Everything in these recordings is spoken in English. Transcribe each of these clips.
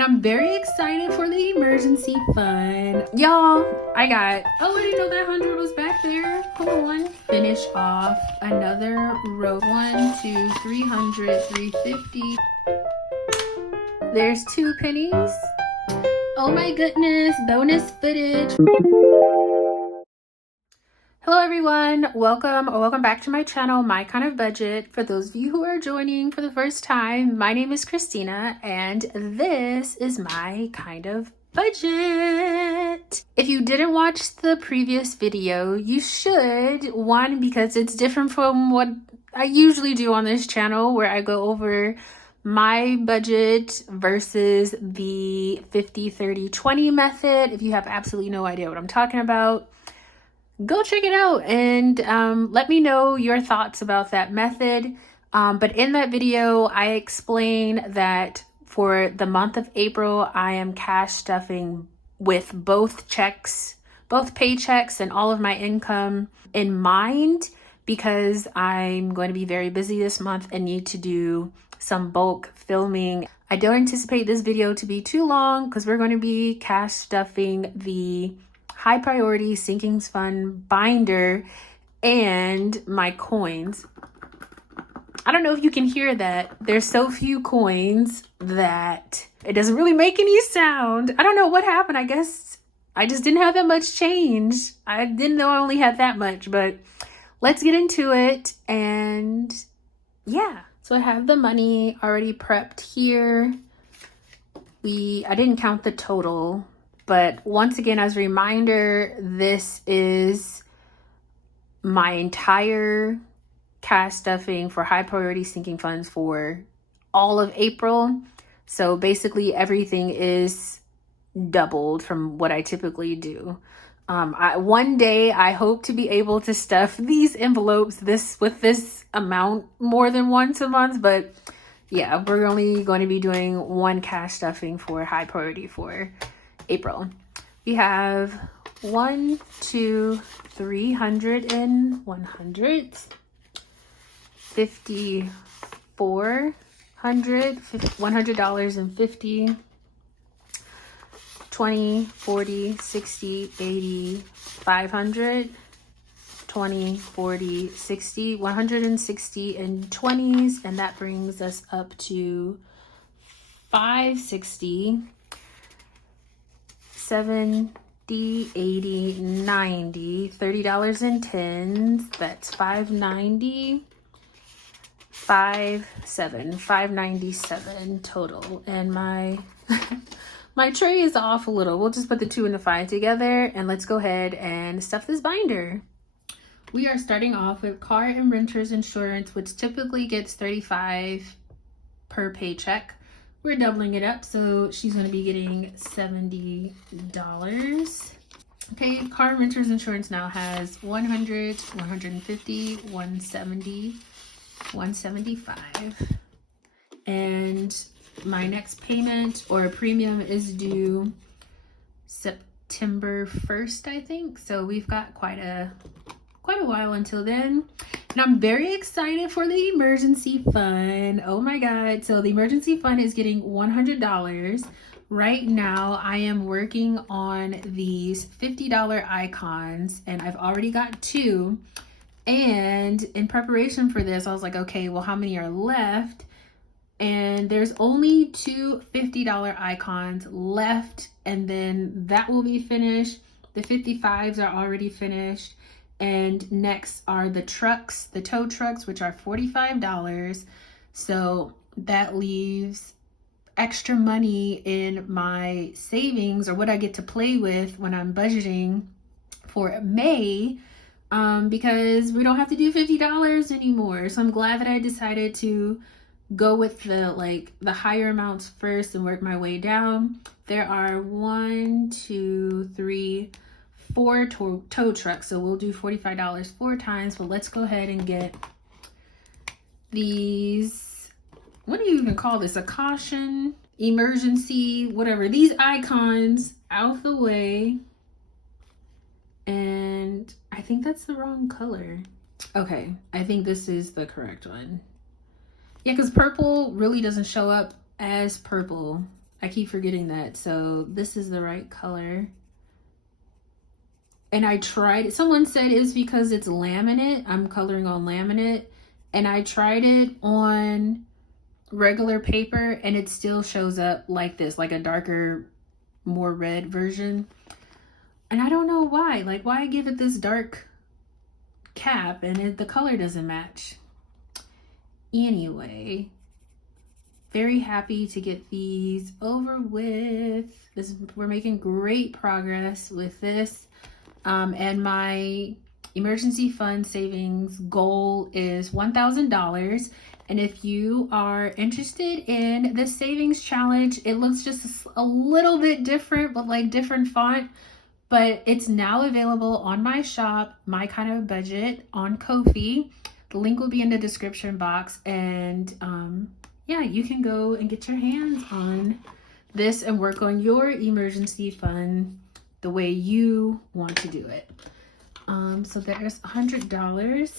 And I'm very excited for the emergency fund. Y'all, I got, oh, I didn't know that 100 was back there. Hold on. Finish off another row. 1, 2, 300, 350. There's 2 pennies. Oh my goodness, bonus footage. Hello everyone, welcome back to my channel, My Kind of Budget. For those of you who are joining for the first time, my name is Christina and this is My Kind of Budget. If you didn't watch the previous video, you should. One, because it's different from what I usually do on this channel, where I go over my budget versus the 50-30-20 method. If you have absolutely no idea what I'm talking about, go check it out and let me know your thoughts about that method. But in that video, I explain that for the month of April, I am cash stuffing with both paychecks and all of my income in mind, because I'm going to be very busy this month and need to do some bulk filming. I don't anticipate this video to be too long because we're going to be cash stuffing the high priority sinking fund binder and my coins. I don't know if you can hear that. There's so few coins that it doesn't really make any sound. I don't know what happened. I guess I just didn't have that much change. I didn't know I only had that much, but let's get into it. And yeah, so I have the money already prepped here. I didn't count the total, but once again, as a reminder, this is my entire cash stuffing for high priority sinking funds for all of April. So basically everything is doubled from what I typically do. One day I hope to be able to stuff these envelopes with this amount more than once a month, but yeah, we're only going to be doing one cash stuffing for high priority for April. We have 1, 2, 300 and 100, 54, $100 and 50, 20, 40, 60, 80, 500, 20, 40, 60, 160 and 20s, and that brings us up to 560, 70, 80, 90, $30 and 10s, that's 590, 597 total. And my my tray is off a little. We'll just put the 2 and the 5 together and let's go ahead and stuff this binder. We are starting off with car and renter's insurance, which typically gets $35 per paycheck. We're doubling it up, so she's going to be getting $70. Okay, car and renter's insurance now has 100, 150, 170, 175. And my next payment or premium is due September 1st, I think. So we've got quite a while until then. And I'm very excited for the emergency fund. Oh my God. So the emergency fund is getting $100. Right now, I am working on these $50 icons and I've already got 2. And in preparation for this, I was like, okay, well, how many are left? And there's only 2 $50 icons left. And then that will be finished. The 55s are already finished. And next are the trucks, the tow trucks, which are $45. So that leaves extra money in my savings, or what I get to play with when I'm budgeting for May, because we don't have to do $50 anymore. So I'm glad that I decided to go with the higher amounts first and work my way down. There are 1, 2, 3, 4 tow trucks, so we'll do $45 4 times. But let's go ahead and get these, what do you even call this, a caution, emergency, whatever, these icons out the way. And I think that's the wrong color. Okay, I think this is the correct one. Yeah, because purple really doesn't show up as purple I keep forgetting that. So this is the right color. And I tried, someone said it's because it's laminate. I'm coloring on laminate. And I tried it on regular paper and it still shows up like this, like a darker, more red version. And I don't know why. Like, why give it this dark cap and the color doesn't match? Anyway, very happy to get these over with. We're making great progress with this. And my emergency fund savings goal is $1,000. And if you are interested in the savings challenge, it looks just a little bit different, but like different font. But it's now available on my shop, My Kind of Budget, on Ko-fi. The link will be in the description box. And yeah, you can go and get your hands on this and work on your emergency fund the way you want to do it. So there's $100.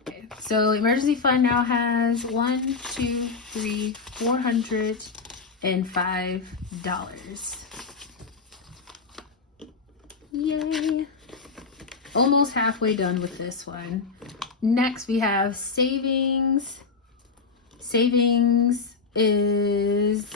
Okay. So emergency fund now has $405. Yay. Almost halfway done with this one. Next we have savings. Savings is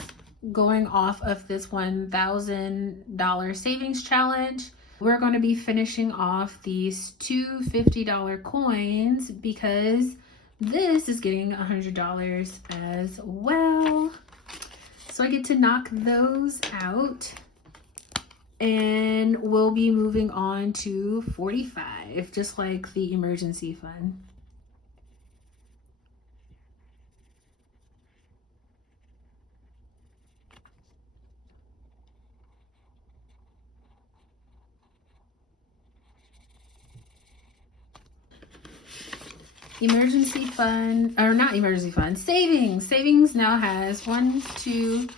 going off of this $1,000 savings challenge. We're going to be finishing off these two $50 coins because this is getting $100 as well. So I get to knock those out. And we'll be moving on to 45, just like the emergency fund. Emergency fund, or not emergency fund, savings. Savings now has $420.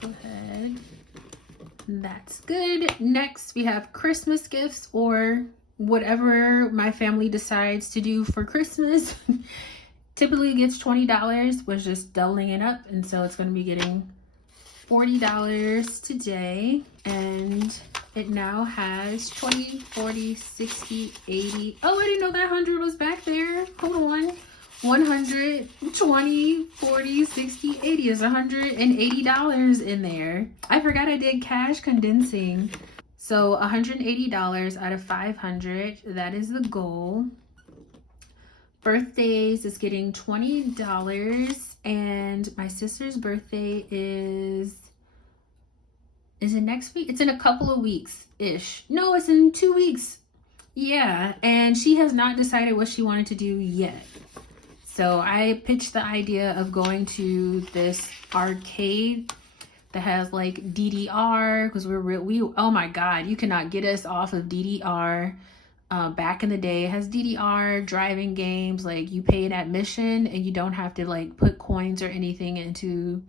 Go ahead. That's good. Next, we have Christmas gifts, or whatever my family decides to do for Christmas. Typically gets $20. We're just doubling it up, and so it's going to be getting $40 today. And it now has 20, 40, 60, 80. Oh, I didn't know that 100 was back there. Hold on. 100, 20, 40, 60, 80 is $180 in there. I forgot I did cash condensing. So $180 out of 500. That is the goal. Birthdays is getting $20. And my sister's birthday is it next week? It's in a couple of weeks-ish. No, it's in 2 weeks. Yeah, and she has not decided what she wanted to do yet. So I pitched the idea of going to this arcade that has like DDR, because we oh my God, you cannot get us off of DDR. Back in the day, it has DDR, driving games, like you pay an admission and you don't have to like put coins or anything into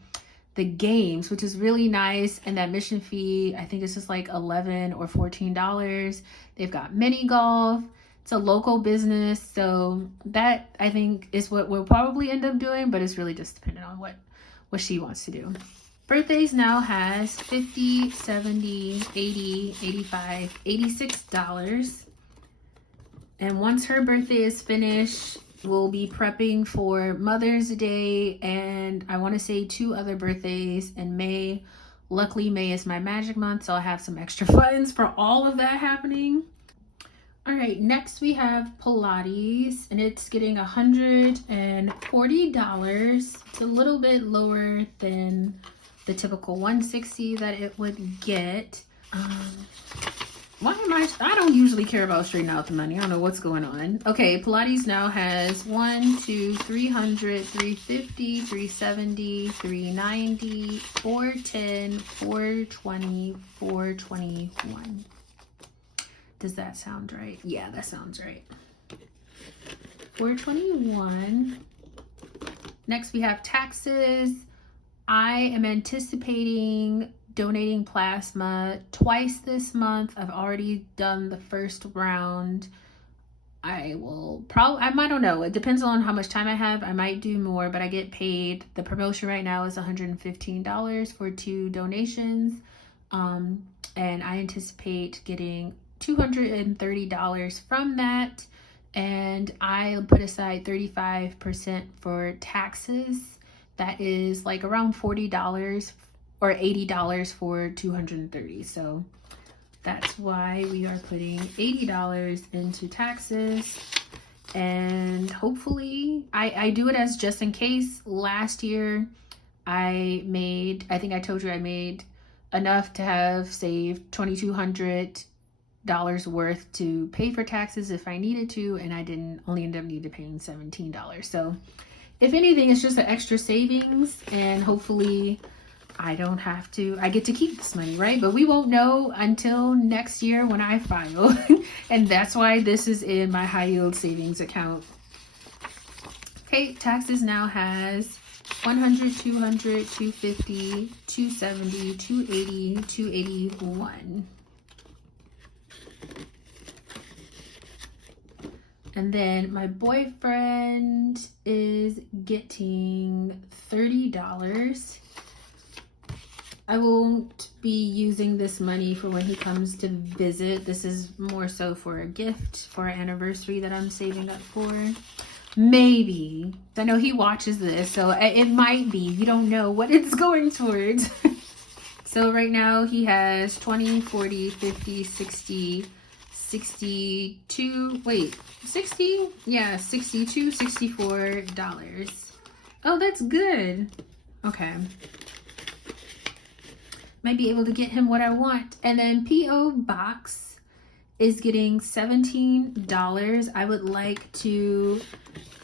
the games, which is really nice. And that mission fee, I think it's just like $11 or $14. They've got mini golf. It's a local business, so that I think is what we'll probably end up doing, but it's really just dependent on what she wants to do. Birthdays now has $50, $70, $80, $85, $86. And once her birthday is finished, we'll be prepping for Mother's Day and I want to say 2 other birthdays in May. Luckily, May is my magic month, so I'll have some extra funds for all of that happening. All right, next we have Pilates, and it's getting $140. It's a little bit lower than the typical $160 that it would get. I don't usually care about straightening out the money. I don't know what's going on. Okay, Pilates now has 300, 350, 370, 390, 410, 420, 421. Does that sound right? Yeah, that sounds right. 421. Next we have taxes. I am anticipating donating plasma twice this month. I've already done the first round. I will probably, I don't know. It depends on how much time I have. I might do more, but I get paid. The promotion right now is $115 for 2 donations. And I anticipate getting $230 from that. And I put aside 35% for taxes. That is like around $40 or $80 for 230. So that's why we are putting $80 into taxes. And hopefully I do it as just in case. Last year I think I told you I made enough to have saved $2,200 worth to pay for taxes if I needed to, and I didn't, only ended up needing to paying $17. So if anything, it's just an extra savings, and hopefully I don't have to, I get to keep this money, right? But we won't know until next year when I file. And that's why this is in my high yield savings account. Okay, taxes now has 100, 200, 250, 270, 280, 281. And then my boyfriend is getting $30. I won't be using this money for when he comes to visit. This is more so for a gift for our anniversary that I'm saving up for. Maybe. I know he watches this, so it might be. You don't know what it's going towards. So right now he has 20, 40, 50, 60, 62, wait, 60? Yeah, 62, $64. Oh, that's good. Okay. Might be able to get him what I want. And then P.O. Box is getting $17. I would like to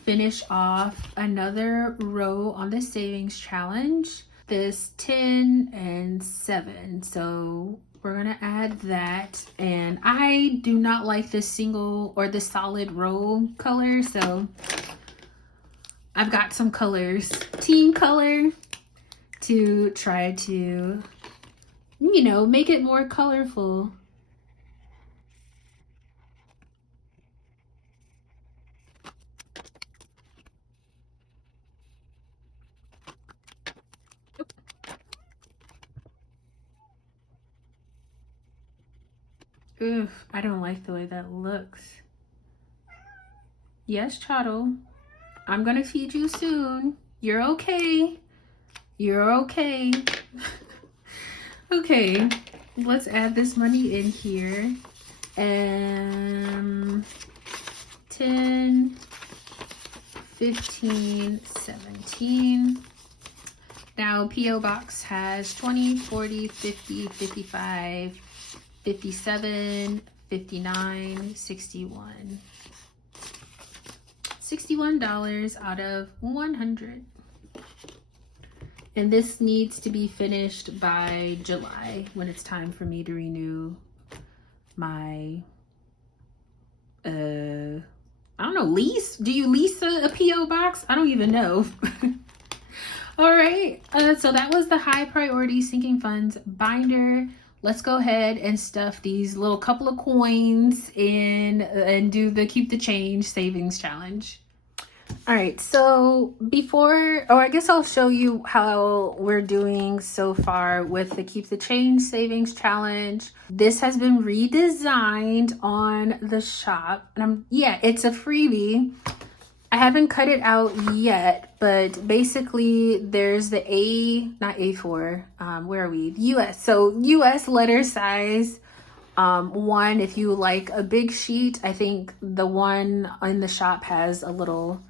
finish off another row on the savings challenge. This 10 and 7. So we're gonna add that. And I do not like this single or the solid row color, so I've got some colors, team color, to try to, you know, make it more colorful. Ugh, I don't like the way that looks. Yes, Chattel, I'm gonna feed you soon. You're okay. You're okay. Okay, let's add this money in here. 10, 15, 17. Now P.O. Box has 20, 40, 50, 55, 57, 59, 61. $61 out of 100. And this needs to be finished by July, when it's time for me to renew my, I don't know, lease? Do you lease a P.O. box? I don't even know. All right, so that was the high priority sinking funds binder. Let's go ahead and stuff these little couple of coins in and do the keep the change savings challenge. All right, so I guess I'll show you how we're doing so far with the Keep the Change Savings Challenge. This has been redesigned on the shop, and it's a freebie. I haven't cut it out yet, but basically there's the not A4, where are we? US. So US letter size. One, if you like a big sheet. I think the one in the shop has a little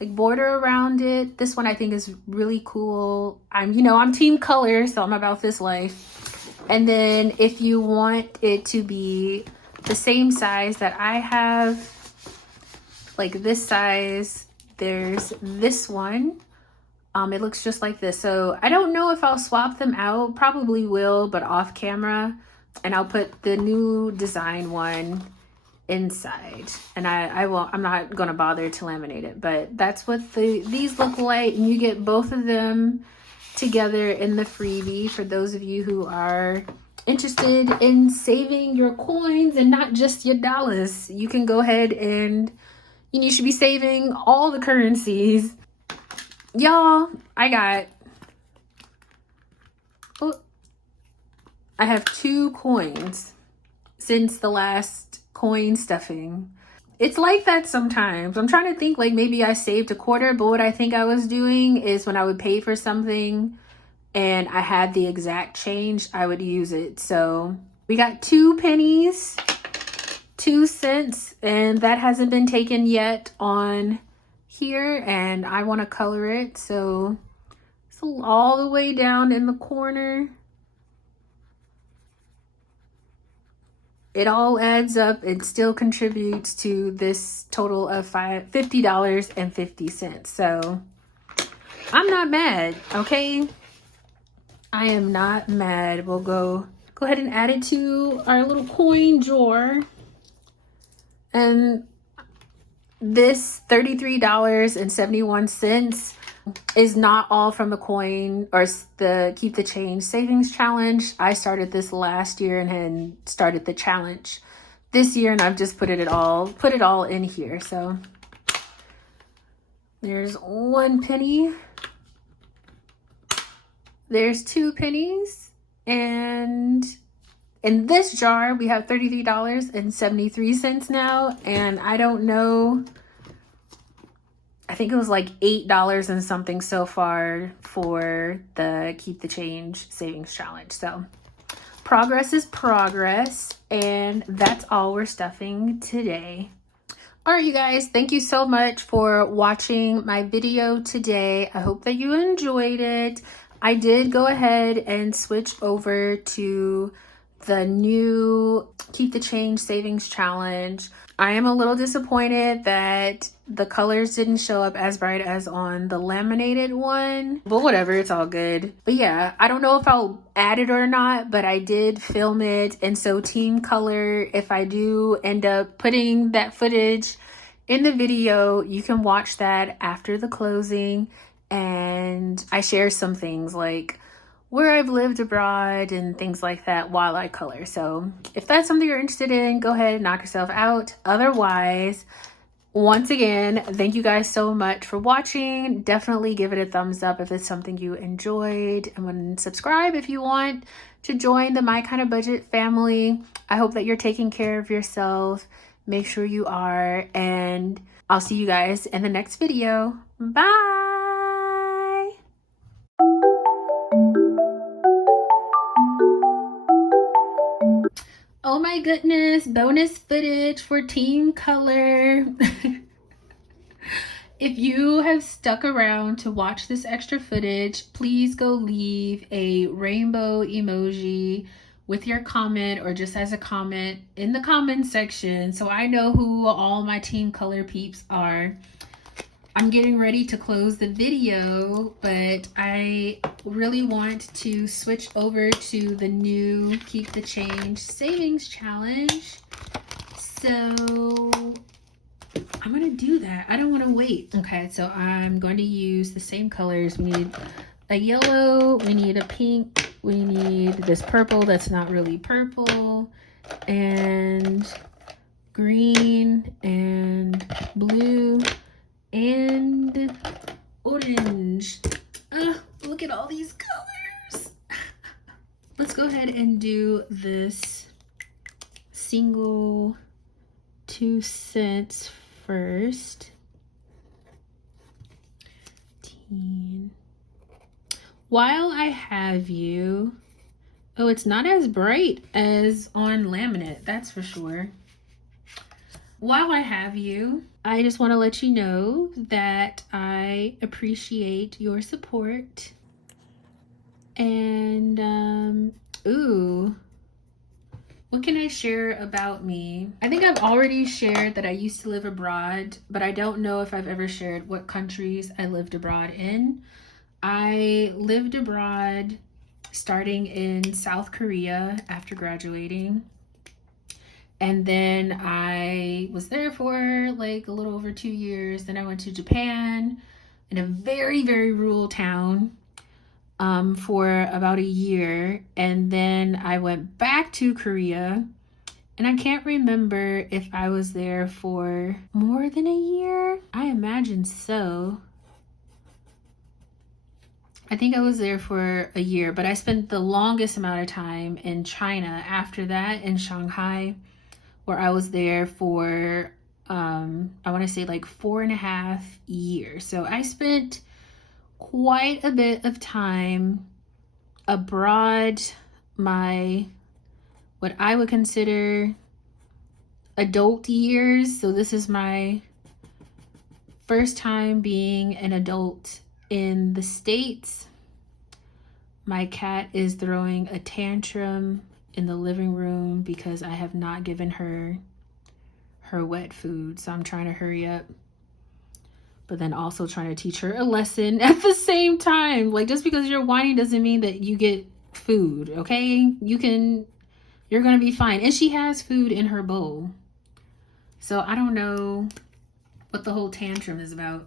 border around it. This one I think is really cool. I'm team color, so I'm about this life. And then if you want it to be the same size that I have, like this size, there's this one. It looks just like this. So I don't know if I'll swap them out. Probably will, but off camera. And I'll put the new design one inside, and I'm not gonna bother to laminate it, but that's what these look like, and you get both of them together in the freebie for those of you who are interested in saving your coins and not just your dollars, you can go ahead and you should be saving all the currencies. Y'all, I have 2 coins since the last coin stuffing. It's like that sometimes. I'm trying to think, like maybe I saved a quarter, but what I think I was doing is when I would pay for something and I had the exact change, I would use it. So we got 2 pennies, 2 cents, and that hasn't been taken yet on here, and I want to color it. So it's all the way down in the corner. It all adds up and still contributes to this total of $50.50. So I'm not mad, okay? I am not mad. We'll go ahead and add it to our little coin drawer. And this $33.71 is not all from the coin or the Keep the Change Savings Challenge. I started this last year and then started the challenge this year, and I've just put it all in here. So there's 1 penny. There's 2 pennies, and in this jar we have $33.73 now, and I don't know, I think it was like $8 and something so far for the Keep the Change Savings Challenge. So progress is progress, and that's all we're stuffing today. All right, you guys, thank you so much for watching my video today. I hope that you enjoyed it. I did go ahead and switch over to the new Keep the Change Savings Challenge. I am a little disappointed that the colors didn't show up as bright as on the laminated one, but whatever, it's all good. But yeah, I don't know if I'll add it or not, but I did film it, and so Team Color, if I do end up putting that footage in the video, you can watch that after the closing, and I share some things like where I've lived abroad and things like that while I color. So if that's something you're interested in, go ahead and knock yourself out. Otherwise, once again, thank you guys so much for watching. Definitely give it a thumbs up if it's something you enjoyed, and subscribe if you want to join the My Kind of Budget family. I hope that you're taking care of yourself. Make sure you are, and I'll see you guys in the next video. Bye. Oh my goodness, bonus footage for Team Color. If you have stuck around to watch this extra footage, please go leave a rainbow emoji with your comment, or just as a comment in the comment section, so I know who all my Team Color peeps are. I'm getting ready to close the video, but I really want to switch over to the new Keep the Change Savings Challenge. So I'm going to do that. I don't want to wait. Okay, so I'm going to use the same colors. We need a yellow, we need a pink, we need this purple that's not really purple, and green and blue and orange. Look at all these colors. Let's go ahead and do this single 2 cents first. While I have you, oh, it's not as bright as on laminate, that's for sure. While I have you, I just want to let you know that I appreciate your support. And, ooh, what can I share about me? I think I've already shared that I used to live abroad, but I don't know if I've ever shared what countries I lived abroad in. I lived abroad starting in South Korea after graduating. And then I was there for like a little over 2 years. Then I went to Japan in a very, very rural town. for about a year, and then I went back to Korea, and I can't remember if I was there for more than a year. I imagine so. I think I was there for a year, but I spent the longest amount of time in China after that, in Shanghai, where I was there for I want to say like 4.5 years. So I spent quite a bit of time abroad, my what I would consider adult years. So this is my first time being an adult in the States. My cat is throwing a tantrum in the living room because I have not given her wet food, so I'm trying to hurry up, but then also trying to teach her a lesson at the same time. Like, just because you're whining doesn't mean that you get food, okay? You're gonna be fine. And she has food in her bowl, so I don't know what the whole tantrum is about.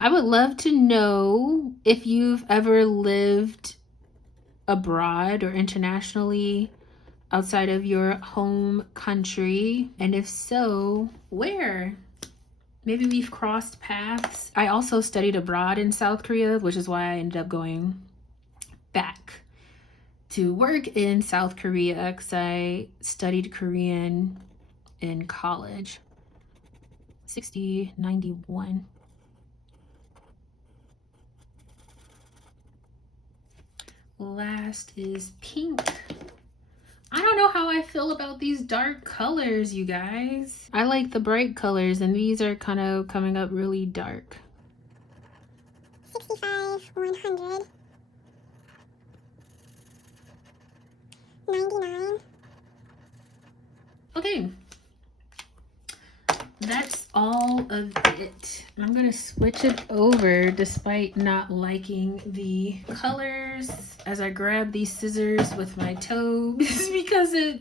I would love to know if you've ever lived abroad or internationally outside of your home country, and if so, where? Maybe we've crossed paths. I also studied abroad in South Korea, which is why I ended up going back to work in South Korea, because I studied Korean in college. 91. Last is pink. I don't know how I feel about these dark colors, you guys. I like the bright colors, and these are kind of coming up really dark. 65, 100, 99. Okay. That's all of it. I'm gonna switch it over despite not liking the colors as I grab these scissors with my toe because it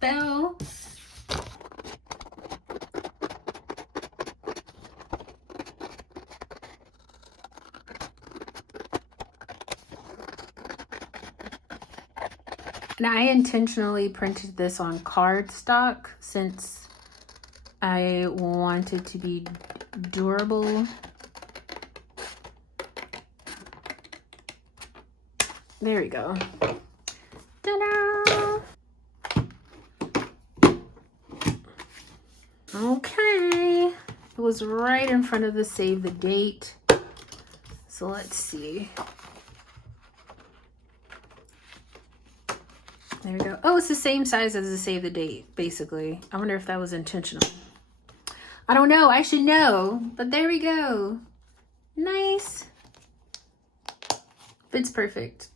fell. And I intentionally printed this on cardstock since I want it to be durable. There we go. Ta-da! Okay. It was right in front of the save the date. So let's see. There we go. Oh, it's the same size as the save the date, basically. I wonder if that was intentional. I don't know. I should know. But there we go. Nice. Fits perfect.